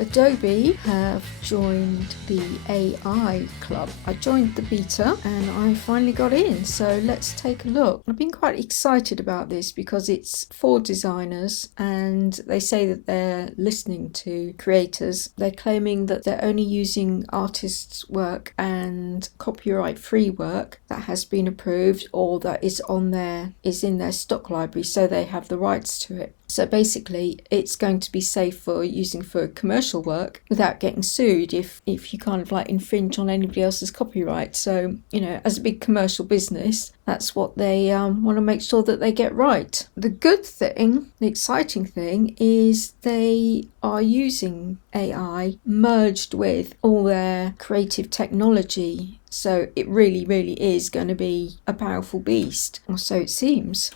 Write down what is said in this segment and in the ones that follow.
Adobe have joined the AI club. I joined the beta and I finally got in, so let's take a look. I've been quite excited about this because it's for designers and they say that they're listening to creators. They're claiming that they're only using artists' work and copyright-free work that has been approved or that is in their stock library, so they have the rights to it. So basically, it's going to be safe for using for commercial work without getting sued if you kind of like infringe on anybody else's copyright. So, as a big commercial business, that's what they want to make sure that they get right. The good thing, the exciting thing, is they are using AI merged with all their creative technology. So it really, really is going to be a powerful beast, or so it seems.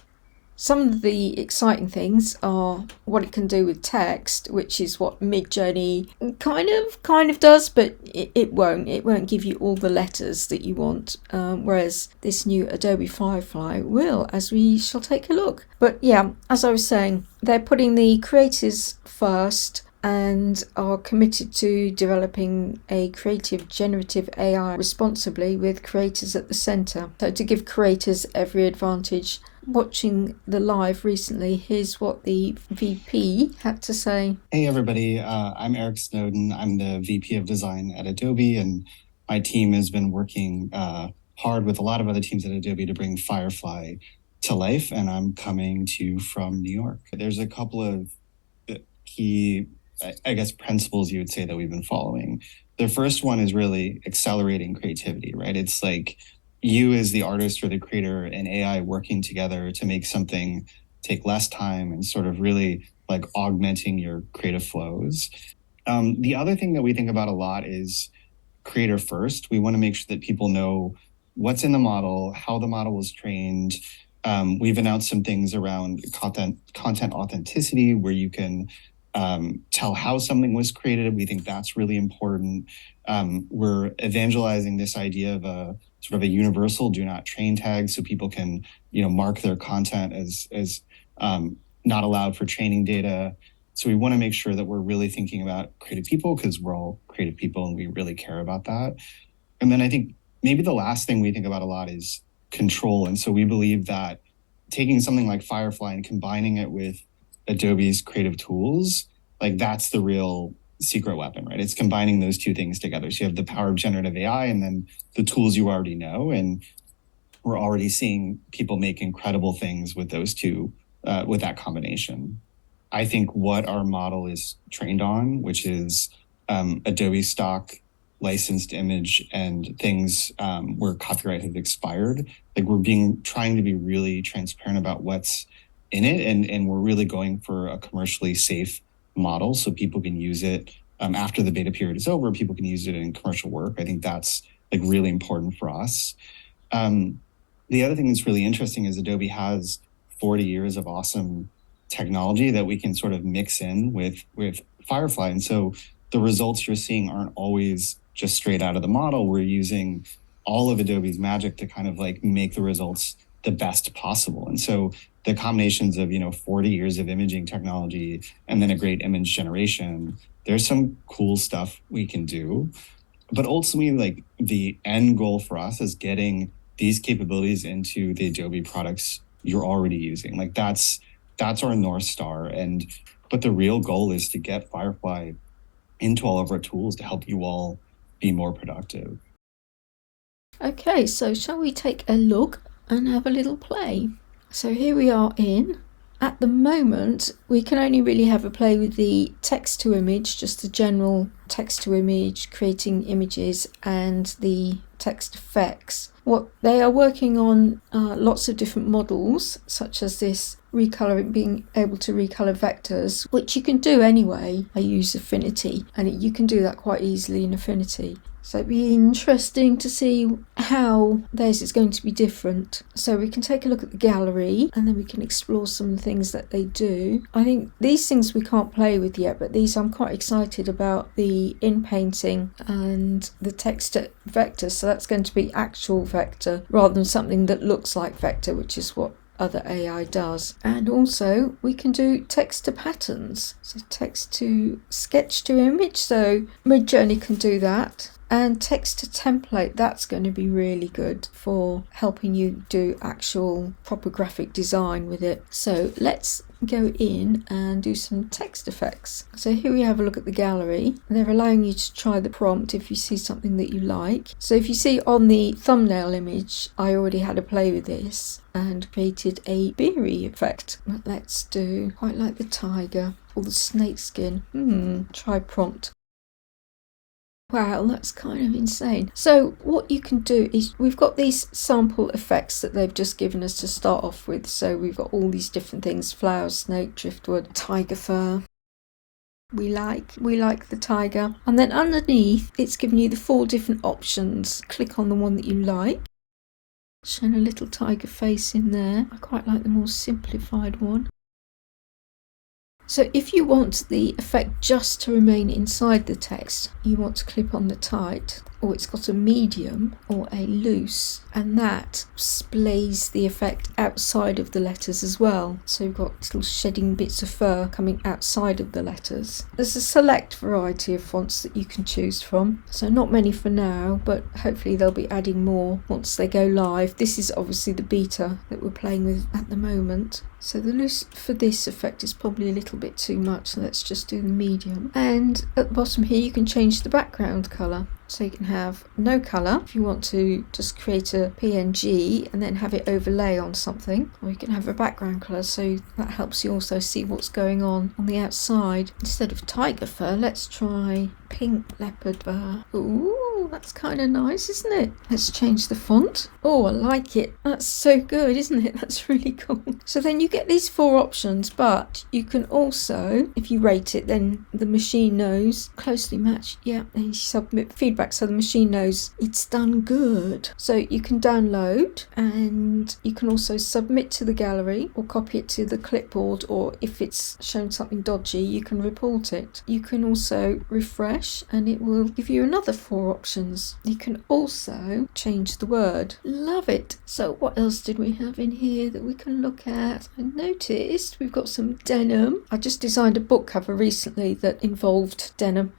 Some of the exciting things are what it can do with text, which is what Midjourney kind of does, but it won't. It won't give you all the letters that you want, whereas this new Adobe Firefly will, as we shall take a look. But yeah, as I was saying, they're putting the creators first and are committed to developing a creative generative AI responsibly with creators at the centre. So to give creators every advantage. Watching the live recently, here's what the VP had to say. Hey everybody, I'm Eric Snowden. I'm the VP of Design at Adobe, and my team has been working hard with a lot of other teams at Adobe to bring Firefly to life, and I'm coming to you from New York. There's a couple of key, principles you would say that we've been following. The first one is really accelerating creativity, right? It's like you as the artist or the creator and AI working together to make something take less time and sort of really like augmenting your creative flows. The other thing that we think about a lot is creator first. We want to make sure that people know what's in the model, how the model was trained. We've announced some things around content authenticity where you can tell how something was created. We think that's really important. We're evangelizing this idea of a sort of a universal do not train tag so people can, mark their content as not allowed for training data. So we want to make sure that we're really thinking about creative people because we're all creative people and we really care about that. And then I think maybe the last thing we think about a lot is control. And so we believe that taking something like Firefly and combining it with Adobe's creative tools, like that's the real secret weapon, right? It's combining those two things together. So you have the power of generative AI and then the tools you already know. And we're already seeing people make incredible things with those two, with that combination. I think what our model is trained on, which is Adobe stock licensed image and things where copyright has expired. Like we're trying to be really transparent about what's in it. And we're really going for a commercially safe model so people can use it after the beta period is over. People can use it in commercial work. I think that's like really important for us. The other thing that's really interesting is Adobe has 40 years of awesome technology that we can sort of mix in with Firefly. And so the results you're seeing aren't always just straight out of the model. We're using all of Adobe's magic to kind of like make the results the best possible. And so the combinations of, 40 years of imaging technology and then a great image generation, there's some cool stuff we can do. But ultimately, like the end goal for us is getting these capabilities into the Adobe products you're already using. Like that's our North Star. But the real goal is to get Firefly into all of our tools to help you all be more productive. Okay, so shall we take a look and have a little play? So here we are in. At the moment, we can only really have a play with the text to image, just the general text to image, creating images and the text effects. What they are working on lots of different models, such as this recoloring, being able to recolor vectors, which you can do anyway. I use Affinity, and you can do that quite easily in Affinity. So it'd be interesting to see how theirs is going to be different. So we can take a look at the gallery and then we can explore some of the things that they do. I think these things we can't play with yet, but these I'm quite excited about, the in-painting and the text vector. So that's going to be actual vector rather than something that looks like vector, which is what other AI does. And also we can do text to patterns, so text to sketch to image, so Midjourney can do that. And text to template, that's going to be really good for helping you do actual proper graphic design with it. So let's go in and do some text effects. So here we have a look at the gallery. They're allowing you to try the prompt if you see something that you like. So if you see on the thumbnail image, I already had a play with this and created a beery effect. Let's do quite like the tiger or the snake skin. Try prompt. Wow, that's kind of insane. So what you can do is, we've got these sample effects that they've just given us to start off with. So we've got all these different things: flowers, snake, driftwood, tiger fur. We like the tiger. And then underneath, it's given you the 4 different options. Click on the one that you like. Showing a little tiger face in there. I quite like the more simplified one. So if you want the effect just to remain inside the text, you want to clip on the tight, or it's got a medium or a loose, and that displays the effect outside of the letters as well. So you've got little shedding bits of fur coming outside of the letters. There's a select variety of fonts that you can choose from, so not many for now, but hopefully they'll be adding more once they go live. This is obviously the beta that we're playing with at the moment. So the loose for this effect is probably a little bit too much, so let's just do the medium. And at the bottom here you can change the background colour. So you can have no colour if you want to just create a PNG and then have it overlay on something, or you can have a background colour, so that helps you also see what's going on the outside. Instead of tiger fur, let's try pink leopard fur. Ooh, that's kind of nice, isn't it? Let's change the font. Oh, I like it. That's so good, isn't it? That's really cool. So then you get these 4 options, but you can also, if you rate it, then the machine knows closely match. Yeah, and you submit feedback so the machine knows it's done good. So you can download, and you can also submit to the gallery or copy it to the clipboard, or if it's shown something dodgy, you can report it. You can also refresh and it will give you another 4 options. You can also change the word. Love it. So what else did we have in here that we can look at? I noticed we've got some denim. I just designed a book cover recently that involved denim.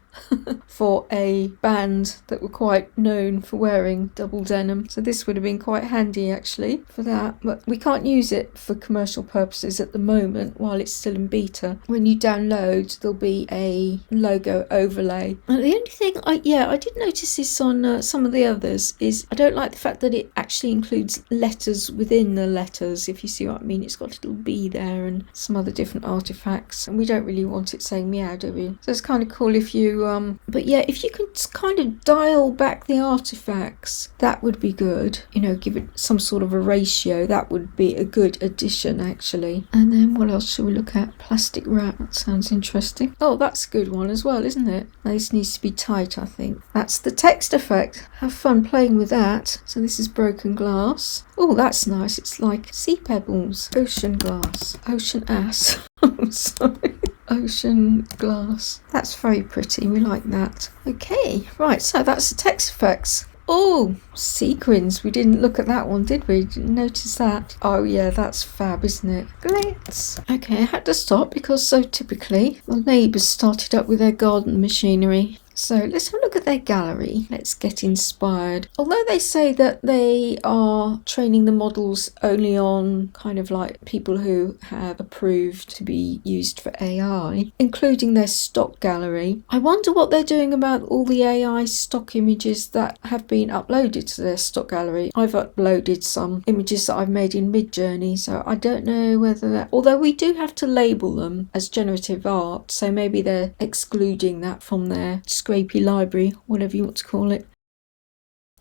For a band that were quite known for wearing double denim, so this would have been quite handy actually for that, but we can't use it for commercial purposes at the moment while it's still in beta. When you download, there'll be a logo overlay, and the only thing I did notice this on some of the others is I don't like the fact that it actually includes letters within the letters, if you see what I mean. It's got a little B there and some other different artifacts, and we don't really want it saying meow, do we? So it's kind of cool if you but yeah, if you can kind of dial back the artifacts, that would be good. You know, give it some sort of a ratio. That would be a good addition actually. And then what else should we look at? Plastic wrap. That sounds interesting. Oh, that's a good one as well, isn't it? This needs to be tight, I think. That's the text effect. Have fun playing with that. So this is broken glass. Oh, that's nice. It's like sea pebbles. Ocean glass. Ocean ass. Oh, sorry. Ocean glass. That's very pretty. We like that. Okay, right, so that's the text effects. Oh, sequins. We didn't look at that one, did we? Didn't notice that. Oh yeah, that's fab, isn't it? Glitz. Okay, I had to stop because so typically the neighbours started up with their garden machinery. So let's have a look at their gallery. Let's get inspired. Although they say that they are training the models only on kind of like people who have approved to be used for AI, including their stock gallery, I wonder what they're doing about all the AI stock images that have been uploaded to their stock gallery. I've uploaded some images that I've made in Midjourney, so I don't know whether that... Although we do have to label them as generative art, so maybe they're excluding that from their scrapey library, whatever you want to call it.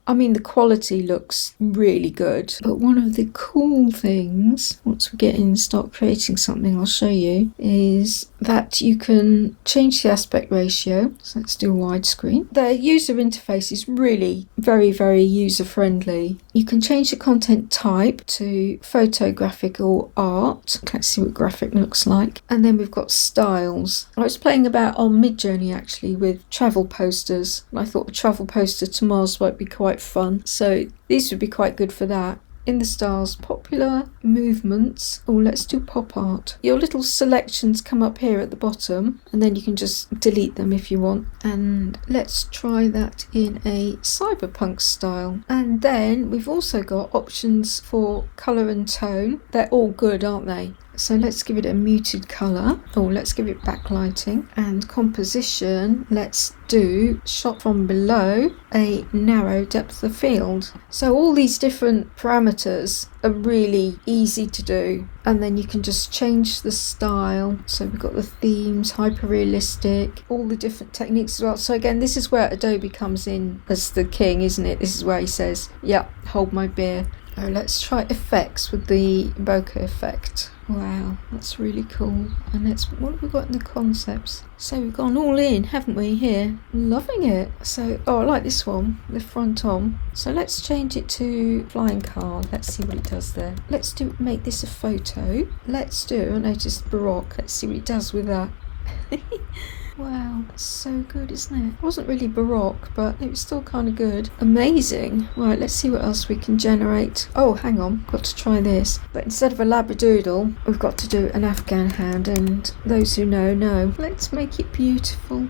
I mean, the quality looks really good, but one of the cool things, once we get in and start creating something, I'll show you, is that you can change the aspect ratio. So let's do widescreen. Their user interface is really very, very user-friendly. You can change the content type to photographic or art. Let's see what graphic looks like. And then we've got styles. I was playing about on Midjourney actually with travel posters, and I thought a travel poster to Mars might be quite fun, so these would be quite good for that. in the styles, popular movements. Oh, let's do pop art. Your little selections come up here at the bottom, and then you can just delete them if you want. And let's try that in a cyberpunk style. And then we've also got options for colour and tone. They're all good, aren't they? So let's give it a muted colour. Oh, let's give it backlighting. And composition, let's do shot from below, a narrow depth of field. So all these different parameters are really easy to do. And then you can just change the style. So we've got the themes, hyper realistic, all the different techniques as well. So again, this is where Adobe comes in as the king, isn't it? This is where he says, yeah, hold my beer. Oh, let's try effects with the bokeh effect. Wow, that's really cool. And what have we got in the concepts? So we've gone all in, haven't we, here? Loving it. So, oh, I like this one, the front on. So let's change it to flying car. Let's see what it does there. Let's make this a photo. Let's do, I noticed Baroque. Let's see what it does with that. Wow, that's so good, isn't it? It wasn't really Baroque, but it was still kind of good. Amazing. Right, let's see what else we can generate. Oh, hang on, got to try this. But instead of a labradoodle, we've got to do an Afghan hound, and those who know. Let's make it beautiful.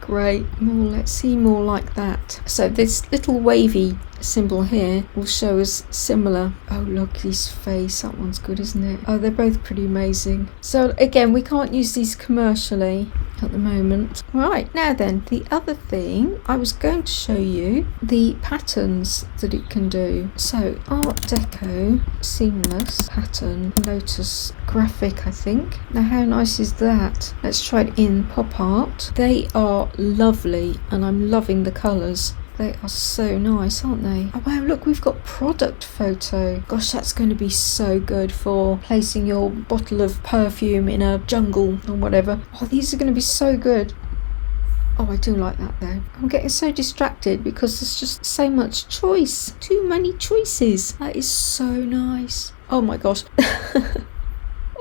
Great. Let's see more like that. So this little wavy symbol here will show us similar. Oh, look, his face. That one's good, isn't it? Oh, they're both pretty amazing. So again, we can't use these commercially at the moment. Right, now then, the other thing, I was going to show you the patterns that it can do. So Art Deco, seamless pattern, Lotus graphic, I think. Now how nice is that? Let's try it in pop art. They are lovely, and I'm loving the colours. They are so nice, aren't they? Oh wow, look, we've got product photo. Gosh, that's going to be so good for placing your bottle of perfume in a jungle or whatever. Oh, these are going to be so good. Oh, I do like that though. I'm getting so distracted because there's just so much choice. Too many choices. That is so nice. Oh my gosh.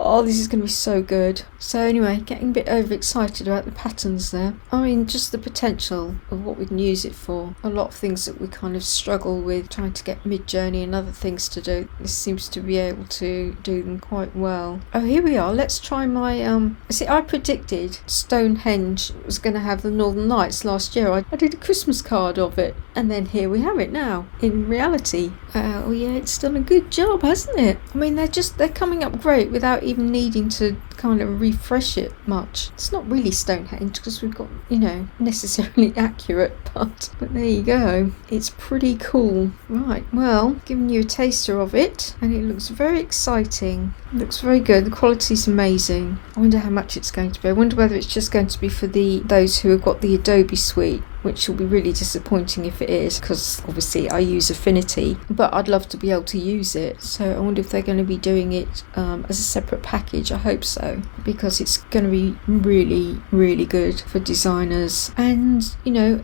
Oh, this is going to be so good. So anyway, getting a bit overexcited about the patterns there. I mean, just the potential of what we can use it for. A lot of things that we kind of struggle with, trying to get Mid-Journey and other things to do. This seems to be able to do them quite well. Oh, here we are. Let's try my... See, I predicted Stonehenge was going to have the Northern Lights last year. I did a Christmas card of it. And then here we have it now, in reality. Oh yeah, it's done a good job, hasn't it? I mean, they're coming up great without even needing to kind of refresh it much. It's not really Stonehenge because we've got, necessarily accurate, but there you go. It's pretty cool. Right, well, giving you a taster of it, and it looks very exciting. It looks very good. The quality's amazing. I wonder how much it's going to be. I wonder whether it's just going to be for those who have got the Adobe suite, which will be really disappointing if it is, because obviously I use Affinity, but I'd love to be able to use it. So I wonder if they're going to be doing it as a separate package. I hope so, because it's going to be really, really good for designers. And,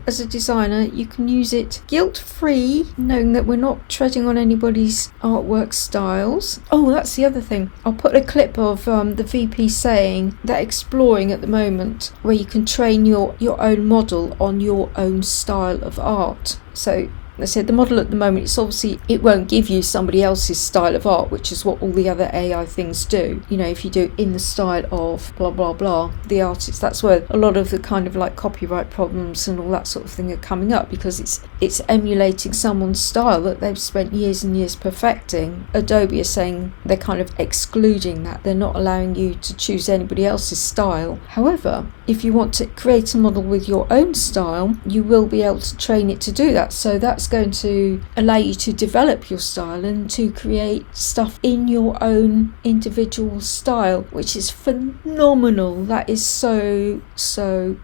as a designer, you can use it guilt-free, knowing that we're not treading on anybody's artwork styles. Oh, that's the other thing. I'll put a clip of the VP saying they're exploring at the moment where you can train your own model on your own style of art. So I said the model at the moment, it's obviously, it won't give you somebody else's style of art, which is what all the other AI things do. If you do in the style of blah blah blah, the artist, that's where a lot of the kind of like copyright problems and all that sort of thing are coming up, because it's emulating someone's style that they've spent years and years perfecting. Adobe are saying they're kind of excluding that. They're not allowing you to choose anybody else's style. However, if you want to create a model with your own style, you will be able to train it to do that. So that's going to allow you to develop your style and to create stuff in your own individual style, which is phenomenal. That is so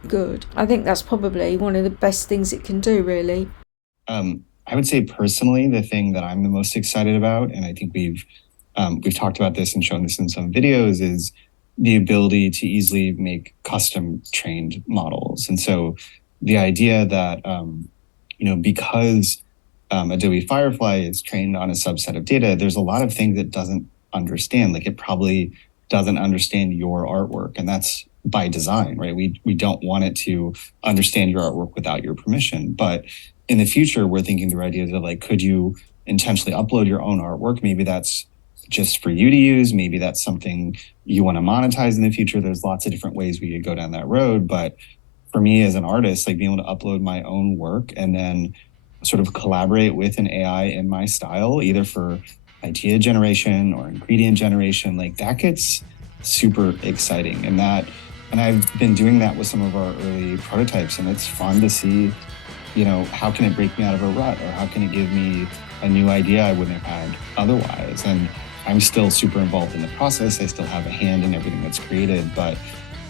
good. I think that's probably one of the best things it can do, really. I would say personally, the thing that I'm the most excited about, and I think we've talked about this and shown this in some videos, is the ability to easily make custom trained models. And so the idea that because Adobe Firefly is trained on a subset of data, there's a lot of things it doesn't understand. Like, it probably doesn't understand your artwork, and that's by design, right? We don't want it to understand your artwork without your permission. But in the future, we're thinking through ideas of, like, could you intentionally upload your own artwork. Maybe that's just for you to use. Maybe that's something you want to monetize in the future. There's lots of different ways we could go down that road. But for me as an artist, like being able to upload my own work and then sort of collaborate with an AI in my style, either for idea generation or ingredient generation, like that gets super exciting. And I've been doing that with some of our early prototypes, and it's fun to see, how can it break me out of a rut, or how can it give me a new idea I wouldn't have had otherwise? And I'm still super involved in the process. I still have a hand in everything that's created, but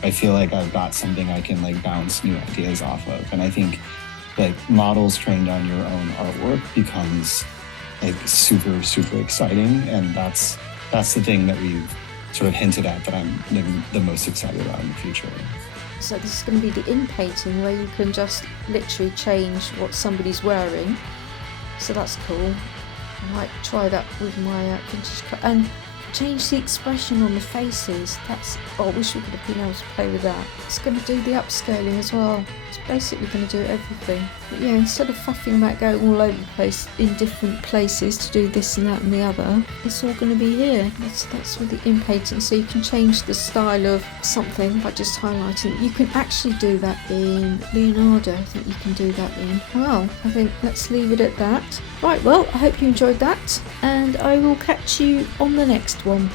I feel like I've got something I can like bounce new ideas off of. And I think like models trained on your own artwork becomes like super, super exciting. And that's the thing that we've sort of hinted at that I'm the most excited about in the future. So this is going to be the in-painting where you can just literally change what somebody's wearing. So that's cool. I might try that with my vintage cut and change the expression on the faces. I wish we could have been able to play with that. It's going to do the upscaling as well. It's basically going to do everything. But yeah, instead of faffing about going all over the place in different places to do this and that and the other, it's all going to be here. That's with the in-painting. So you can change the style of something by just highlighting. You can actually do that in Leonardo. I think you can do that in. Well, I think let's leave it at that. Right, well, I hope you enjoyed that, and I will catch you on the next one.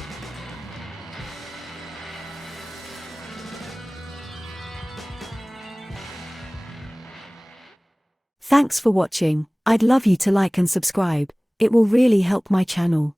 Thanks for watching. I'd love you to like and subscribe. It will really help my channel.